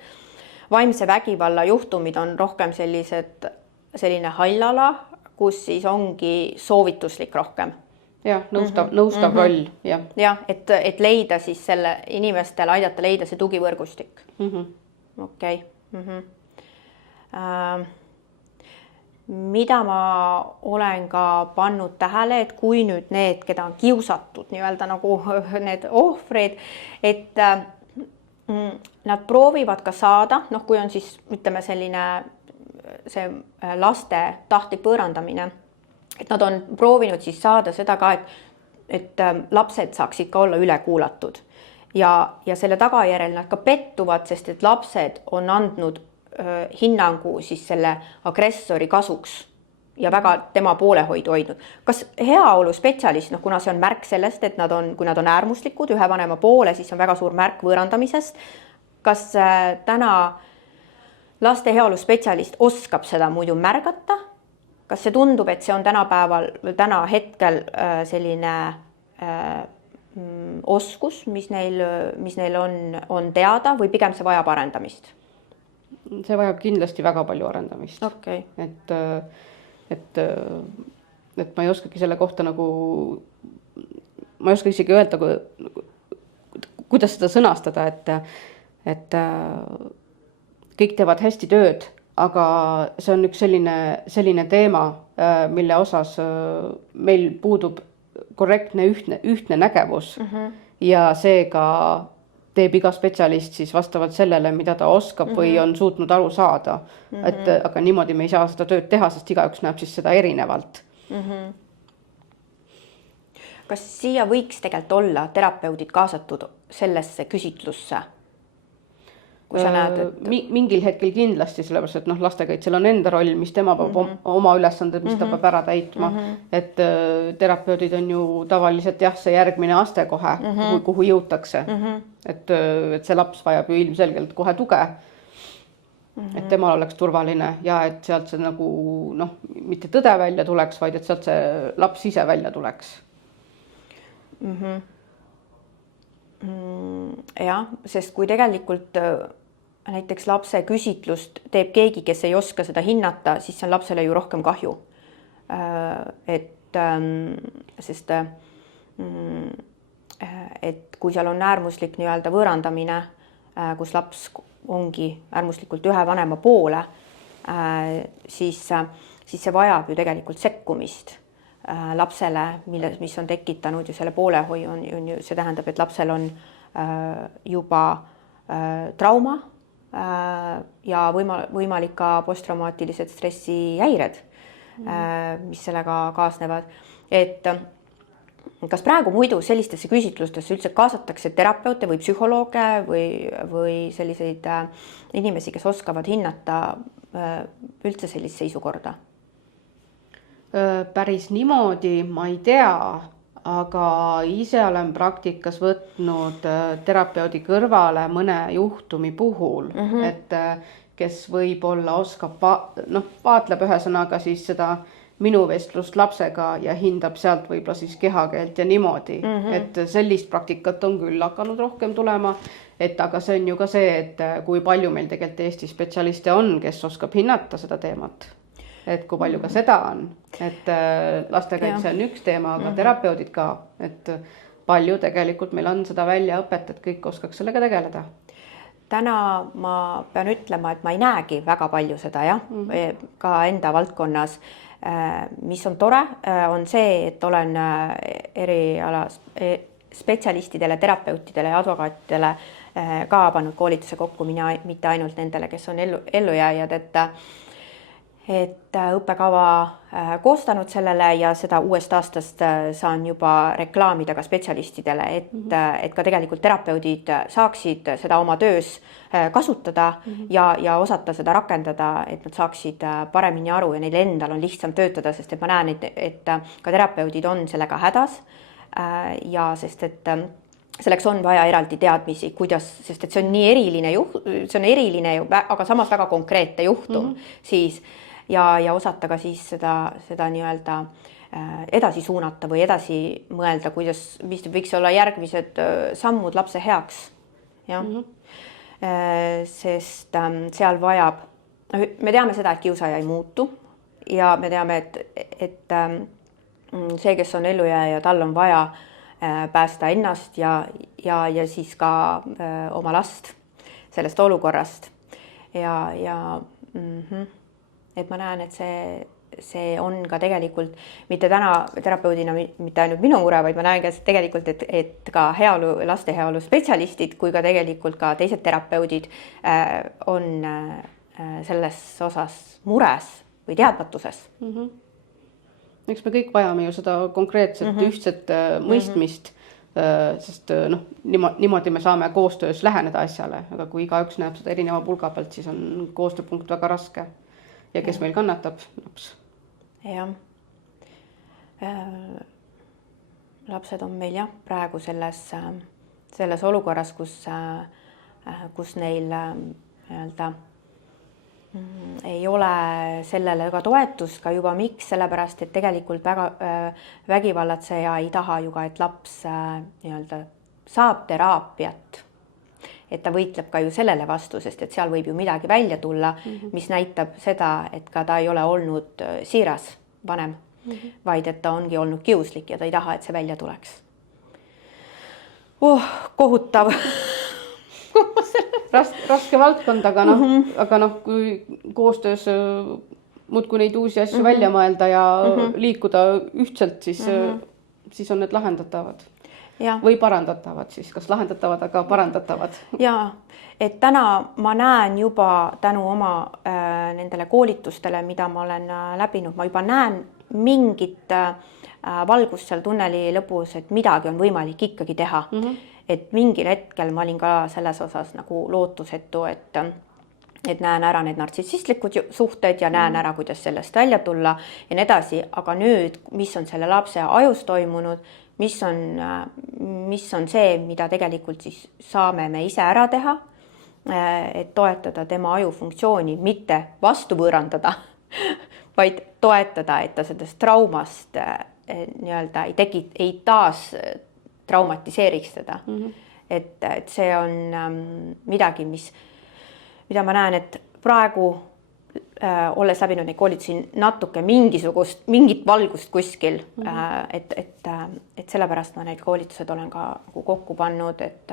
vaimse vägivalla juhtumid on rohkem selline hallala, kus siis ongi soovituslik rohkem. Jah, nõustav roll. Jah, et leida siis selle inimestele, aidata leida see tugivõrgustik. Okei. Mida ma olen ka pannud tähele, et kui nüüd need, keda on kiusatud, nii-öelda nagu need ohvrid, et nad proovivad ka saada, kui on siis, ütleme selline see laste tahtlik võõrandamine, et nad on proovinud siis saada seda ka, et lapsed saaksid ka olla üle kuulatud. Ja selle tagajärjel nad ka pettuvad, sest et lapsed on andnud hinnangu siis selle agressori kasuks. ja väga tema poolehoidu hoidnud. Kas heaoluspetsialist, noh, kuna see on märk sellest, et kui nad on äärmuslikud ühe vanema poole, siis on väga suur märk võõrandamisest. Kas täna laste heaoluspetsialist oskab seda muidu märgata? Kas see tundub, et see on täna hetkel selline oskus, mis neil on teada või pigem see vajab arendamist? See vajab kindlasti väga palju arendamist. Okay. Et ma ei oskagi selle kohta nagu, ma ei oska isegi öelda, kuidas seda sõnastada, et kõik teevad hästi tööd, aga see on üks selline teema, mille osas meil puudub korrektne ühtne nägevus ja seega teeb iga spetsialist siis vastavalt sellele, mida ta oskab või on suutnud aru saada. Et aga niimoodi me ei saa seda tööd teha, sest igaüks näeb siis seda erinevalt. Kas siia võiks tegelikult olla terapeudid kaasatud sellesse küsitlusse? Kui sa näed, et... Mingil hetkel kindlasti, sellepärast, et lastekaitsel on enda roll, mis tema peab oma ülesanded, mis ta peab ära täitma. Et terapeudid on ju tavaliselt see järgmine aste kohe, kuhu jõutakse. Et see laps vajab ju ilmselgelt kohe tuge, et temal oleks turvaline ja et sealt see nagu, mitte tõde välja tuleks, vaid et sealt see laps ise välja tuleks. Jah, sest kui tegelikult näiteks lapse küsitlust teeb keegi, kes ei oska seda hinnata, siis see on lapsele ju rohkem kahju. Et kui seal on äärmuslik nii-öelda võõrandamine, kus laps ongi äärmuslikult ühe vanema poole, siis see vajab ju tegelikult sekkumist lapsele, mis on tekitanud ju selle poolehoiu, see tähendab, et lapsel on juba trauma ja võimalik ka posttraumaatilised stressihäired, mis sellega kaasnevad. Et kas praegu muidu sellistesse küsitlustesse üldse kaasatakse terapeute või psühholooge või selliseid inimesi, kes oskavad hinnata üldse sellist seisukorda? Päris niimoodi ma ei tea, aga ise olen praktikas võtnud terapeudi kõrvale mõne juhtumi puhul, et kes võib-olla oskab, vaatleb ühesõnaga siis seda minu vestlust lapsega ja hindab sealt võib-olla siis kehakeelt ja niimoodi, et sellist praktikat on küll hakanud rohkem tulema, et aga see on ju ka see, et kui palju meil tegelikult Eesti spetsialiste on, kes oskab hinnata seda teemat. Et kui palju ka seda on, et lastekaitse on üks teema, aga terapeudid ka, et palju tegelikult meil on seda väljaõpet, et kõik oskaks sellega tegeleda. Täna ma pean ütlema, et ma ei näegi väga palju seda, ka enda valdkonnas. Mis on tore, on see, et olen eriala spetsialistidele, terapeutidele ja advokaatidele ka pannud koolituse kokku, mitte ainult nendele, kes on ellujääjad, et õppekava koostanud sellele ja seda uuest aastast saan juba reklaamida ka spetsialistidele, et ka tegelikult terapeudid saaksid seda oma töös kasutada ja osata seda rakendada, et nad saaksid paremini aru ja neil endal on lihtsam töötada, sest et ma näen, et ka terapeudid on sellega hädas ja sest et selleks on vaja eraldi teadmisi, kuidas, sest et see on nii eriline, aga samas väga konkreetne juhtum siis ja osata ka siis seda nii-öelda edasi suunata või edasi mõelda, mis võiks olla järgmised sammud lapse heaks. Sest seal vajab, me teame seda, et kiusaja ei muutu ja me teame, et see, kes on ellujääja, tal on vaja päästa ennast ja siis ka oma last sellest olukorrast et ma näen, et see on ka tegelikult mitte täna terapeudina mitte ainult minu mure, vaid ma näen ka tegelikult, et ka laste heaolu spetsialistid kui ka tegelikult ka teised terapeudid on selles osas mures või teadmatuses. Eks me kõik vajame ju seda konkreetset ühtset mõistmist, sest niimoodi me saame koostöös läheneda asjale, aga kui igaüks näeb seda erineva pulga pealt, siis on koostööpunkt väga raske. Ja kes meil kannatab? Laps. jah. Lapsed on meil jah, praegu selles olukorras, kus neil nii-öelda ei ole sellele ka toetust ka juba, miks, sellepärast et tegelikult väga vägivallatseja ei taha ju ka, et laps nii-öelda saab teraapiat, et ta võitleb ka ju sellele vastu, sest et seal võib ju midagi välja tulla, mis näitab seda, et ka ta ei ole olnud siiras vanem, vaid et ta ongi olnud kiuslik ja ta ei taha, et see välja tuleks. Kohutav. Raske valdkond, aga noh, kui koostöös muudkui neid uusi asju välja mõelda ja liikuda ühtselt, siis on need lahendatavad. Ja. Või parandatavad siis, kas lahendatavad, aga parandatavad. Jaa, et täna ma näen juba tänu oma nendele koolitustele, mida ma olen läbinud, ma juba näen mingit valgust seal tunneli lõpus, et midagi on võimalik ikkagi teha. Et mingil hetkel ma olin ka selles osas nagu lootusetu, et näen ära need nartsissistlikud suhted ja näen ära, kuidas sellest välja tulla ja nii edasi, aga nüüd, mis on selle lapse ajus toimunud, mis on see, mida tegelikult siis saame me ise ära teha, et toetada tema ajufunktsiooni, mitte vastu võõrandada, vaid toetada, et ta sellest traumast nii-öelda ei taas traumatiseeriks teda. Et see on midagi, mida ma näen, et praegu olles läbinud neid koolitusi natuke mingit valgust kuskil, et sellepärast ma neid koolitused olen ka kokku pannud, et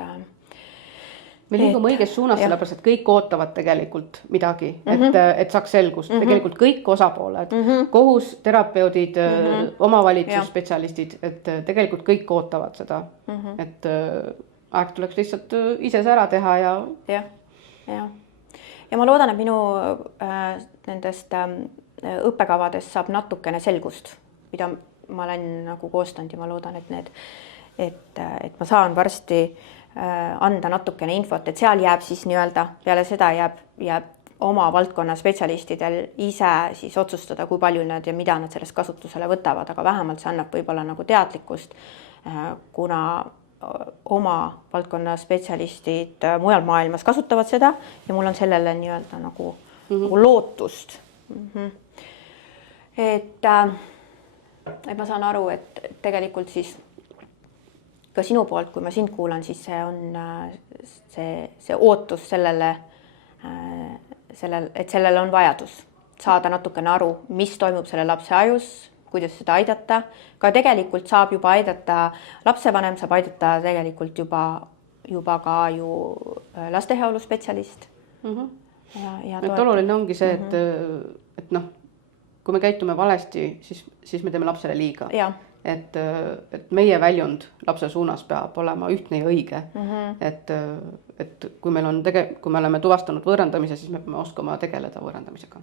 me liigume õiges suunas, sellepärast, et kõik ootavad tegelikult midagi, et saaks selgust. Tegelikult kõik osapooled, kohus, terapeudid, omavalitsusspetsialistid, et tegelikult kõik ootavad seda, et aeg tuleks lihtsalt ise see ära teha ja ma loodan, et minu nendest õppekavadest saab natukene selgust, mida ma olen nagu koostanud ja ma loodan, et ma saan varsti anda natukene infot, et seal jääb siis nii-öelda peale seda jääb oma valdkonna spetsialistidel ise siis otsustada, kui palju nad ja mida nad sellest kasutusele võtavad, aga vähemalt see annab võib-olla nagu teadlikkust, kuna oma valdkonna spetsialistid mujal maailmas kasutavad seda ja mul on sellele nii-öelda nagu lootust. Et ma saan aru, et tegelikult siis ka sinu poolt, kui ma sind kuulan, siis see on see ootus sellele, et sellele on vajadus saada natukene aru, mis toimub selle lapse ajus, kuidas seda aidata. Ka tegelikult saab juba aidata, lapsevanem saab aidata tegelikult juba ka ju laste heaolu spetsialist. Et oluline ongi see, et noh, kui me käitume valesti, siis me teeme lapsele liiga. Et meie väljund lapse suunas peab olema ühtne ja õige. Et kui me oleme tuvastanud võõrandamise, siis me peame oskama tegeleda võõrandamisega.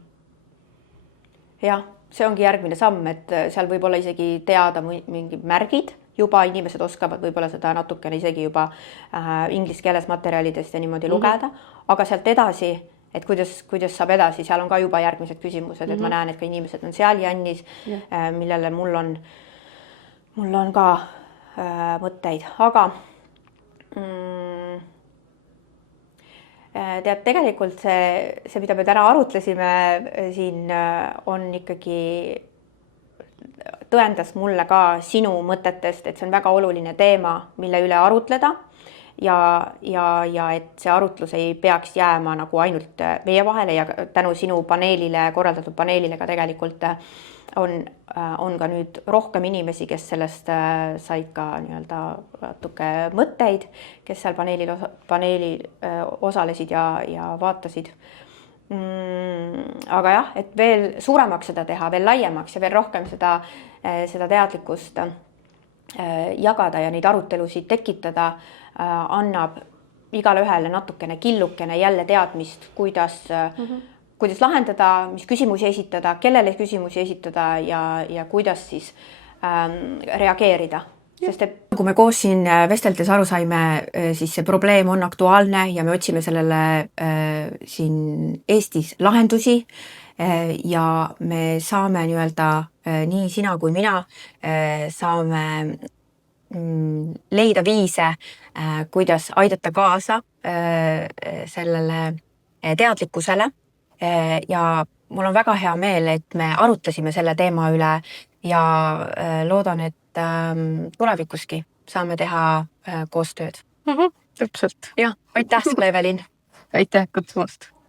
Jah, see ongi järgmine samm, et seal võib olla isegi teada mingid märgid, juba inimesed oskavad võib-olla seda natukene isegi juba inglise keeles materjalidest ja niimoodi lugeda, aga sealt edasi, et kuidas saab edasi, seal on ka juba järgmised küsimused, et ma näen, et ka inimesed on seal jännis, millele mul on ka mõtteid, aga tead, tegelikult see, mida me täna arutlesime siin, on ikkagi tõendas mulle ka sinu mõtetest, et see on väga oluline teema, mille üle arutleda ja et see arutlus ei peaks jääma nagu ainult meie vahele ja tänu sinu korraldatud paneelile ka tegelikult on ka nüüd rohkem inimesi, kes sellest said ka nii-öelda natuke mõtteid, kes seal paneelil osalesid ja vaatasid. Aga jah, et veel suuremaks seda teha, veel laiemaks ja veel rohkem seda teadlikkust jagada ja neid arutelusid tekitada, annab igale ühele natukene killukene jälle teadmist, kuidas lahendada, mis küsimusi esitada, kellele küsimusi esitada ja kuidas siis reageerida. Sest et kui me koos siin vesteldes aru saime, siis see probleem on aktuaalne ja me otsime sellele siin Eestis lahendusi, ja me saame nii-öelda, nii sina kui mina saame leida viise, kuidas aidata kaasa sellele teadlikkusele ja mul on väga hea meel, et me arutasime selle teema üle ja loodan, et tulevikuski saame teha koostööd. Täpselt. Jah, aitäh sulle, Evelin! Aitäh kutsumast!